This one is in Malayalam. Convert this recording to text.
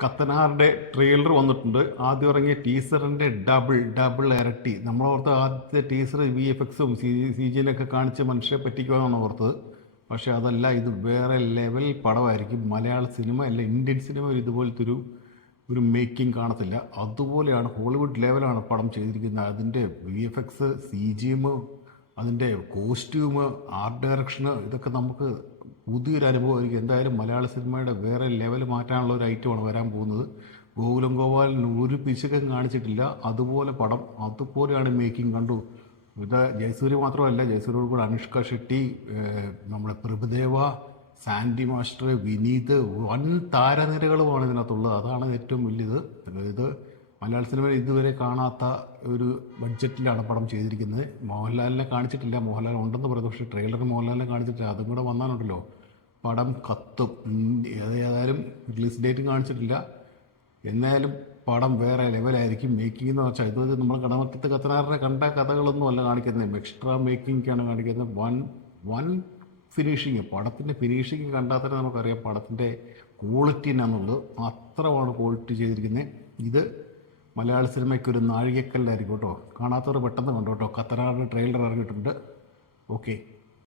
കത്തനാറിൻ്റെ ട്രെയിലർ വന്നിട്ടുണ്ട്. ആദ്യം ഇറങ്ങിയ ടീസറിൻ്റെ ഡബിൾ ഇരട്ടി. നമ്മളോർത്ത് ആദ്യത്തെ ടീസർ VFX-ഉം CG-യിലൊക്കെ കാണിച്ച് മനുഷ്യരെ പറ്റിക്കുവാന്നാണ് ഓർത്തത്. പക്ഷേ അതല്ല, ഇത് വേറെ ലെവൽ പടമായിരിക്കും. മലയാള സിനിമ അല്ല, ഇന്ത്യൻ സിനിമ ഇതുപോലത്തെ ഒരു മേക്കിംഗ് കാണത്തില്ല. അതുപോലെയാണ്, ഹോളിവുഡ് ലെവലാണ് പടം ചെയ്തിരിക്കുന്നത്. അതിൻ്റെ VFX, CG-എം, അതിൻ്റെ കോസ്റ്റ്യൂം, ആർട്ട് ഡയറക്ഷന്, ഇതൊക്കെ നമുക്ക് പുതിയൊരു അനുഭവമായിരിക്കും. എന്തായാലും മലയാള സിനിമയുടെ വേറെ ലെവൽ മാറ്റാനുള്ള ഒരു ഐറ്റമാണ് വരാൻ പോകുന്നത്. ഗോകുലം ഗോപാലിന് ഒരു പിശുക്കും കാണിച്ചിട്ടില്ല. അതുപോലെ പടം, അതുപോലെയാണ് മേക്കിംഗ്. കണ്ടു. ഇത് ജയസൂര്യ മാത്രമല്ല, ജയസൂര്യയോട് കൂടെ അനുഷ്ക ഷെട്ടി, നമ്മുടെ പ്രഭുദേവ, സാൻഡി മാസ്റ്റർ, വിനീത്, വൻ താരനിരകളുമാണ് ഇതിനകത്തുള്ളത്. അതാണ് ഏറ്റവും വലിയത്. ഇത് മലയാള സിനിമയിൽ ഇതുവരെ കാണാത്ത ഒരു ബഡ്ജറ്റിലാണ് പടം ചെയ്തിരിക്കുന്നത്. മോഹൻലാലിനെ കാണിച്ചിട്ടില്ല. മോഹൻലാൽ ഉണ്ടെന്ന് പറയുന്നത്, പക്ഷേ ട്രെയിലറിൽ മോഹൻലാലിനെ കാണിച്ചിട്ടില്ല. അതും കൂടെ വന്നാലുണ്ടല്ലോ പടം കത്തും. ഏതായാലും റിലീസ് ഡേറ്റ് കാണിച്ചിട്ടില്ല. എന്നാലും പടം വേറെ ലെവലായിരിക്കും. മേക്കിംഗ് എന്ന് വെച്ചാൽ ഇത് നമ്മൾ കടമറ്റത്ത് കത്തനാറിനെ കണ്ട കഥകളൊന്നും അല്ല കാണിക്കുന്നത്. എക്സ്ട്രാ മേക്കിങ്ങാണ് കാണിക്കുന്നത്. One finishing. പടത്തിൻ്റെ ഫിനിഷിങ് കണ്ടാൽ തന്നെ നമുക്കറിയാം പടത്തിൻ്റെ ക്വാളിറ്റി എന്നാന്നുള്ളത്. അത്രമാണ് ക്വാളിറ്റി ചെയ്തിരിക്കുന്നത്. ഇത് മലയാള സിനിമയ്ക്ക് ഒരു നാഴികക്കല്ലായിരിക്കും കേട്ടോ. കാണാത്തവർ പെട്ടെന്ന് കണ്ടോ കേട്ടോ. കത്തനാറിൻ്റെ ട്രെയിലർ ഇറങ്ങിയിട്ടുണ്ട്. ഓക്കെ.